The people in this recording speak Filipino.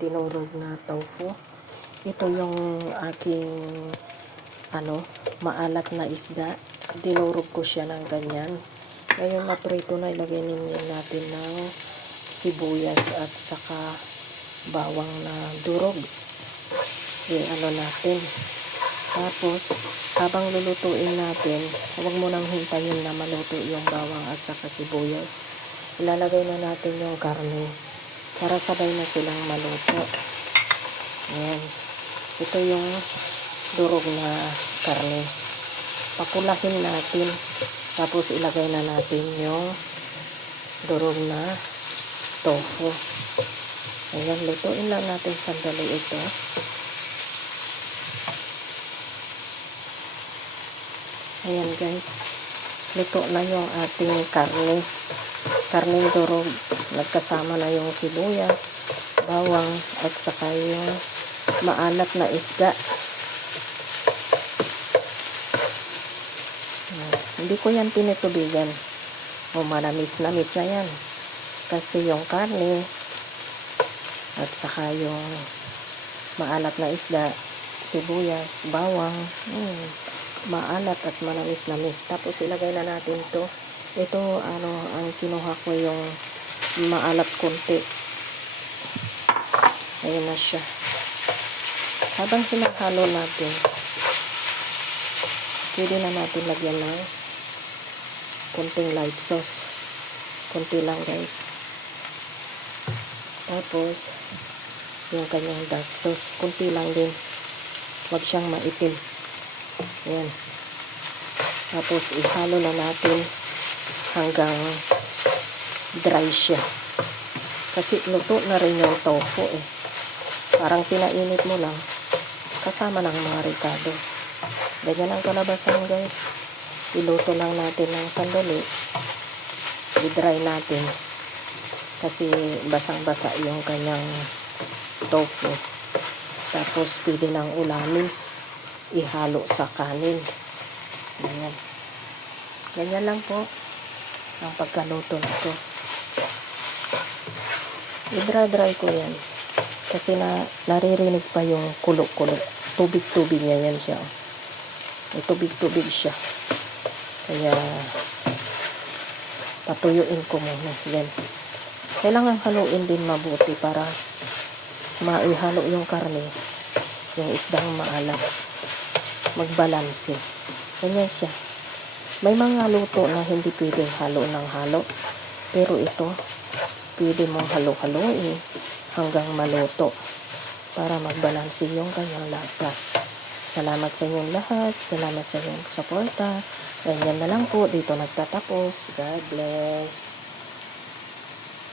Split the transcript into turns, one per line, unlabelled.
dinurog na tofu. Ito yung aking ano, maalat na isda. Dinurog ko siya ng ganyan. Ngayon na prito na ilagay ninyo natin ng sibuyas at saka bawang na durog. I-ano natin. Tapos, habang lulutuin natin, huwag mo nang hintayin na maluto yung bawang at saka sibuyas. Ilalagay na natin yung karne para sabay na silang maluto. Ayan. Ito yung durog na karne. Papulahin natin. Tapos ilagay na natin yung durog na tofu. Ayan, lutuin lang natin sandali ito. Ayan guys. Luto na yung ating karne. Karneng durog. Nagkasama na yung sibuyas, bawang, at saka yung maalat na isda. Ayan. Hindi ko yan pinitubigan. O manamis-namis na yan. Kasi yung karne at saka yung maalat na isda, sibuyas, bawang, mm, maalat at manamis-namis. Tapos ilagay na natin to. Ito, ano, ang kinuha ko yung maalat konti. Ayan na siya. Habang sinahalo natin, pwede na natin lagyan ng konting light sauce. Konti lang guys. Tapos, yung kanyang dark sauce, konti lang din. Huwag siyang maitim. Ayan. Tapos, ihalo na natin hanggang dry siya. Kasi luto na rin yung tofu eh. Parang pinainit mo lang. Kasama ng mga ricado. Ganyan ang kalabasan guys. Iluto lang natin ng sandali. I-dry natin. Kasi basang-basa yung kanyang tofu. Tapos pwede nang ulamin. Ihalo sa kanin. Ganyan. Ganyan lang po ang pagkaluto nito. I-dry-dry ko yan. Kasi na, naririnig pa yung kulo-kulo. Tubig-tubig niya yan siya. May tubig-tubig siya. Kaya, patuyuin ko muna. Yan. Kailangan haluin din mabuti para maihalo yung karne. Yung isdang maalat. Magbalanse. Ganyan siya. May mga luto na hindi pwedeng halo ng halo. Pero ito, pwede mong halo-haloin hanggang maluto para magbalanse yung kanyang lasa. Salamat sa inyong lahat. Salamat sa inyong suporta. Ganyan na lang po. Dito nagtatapos. God bless.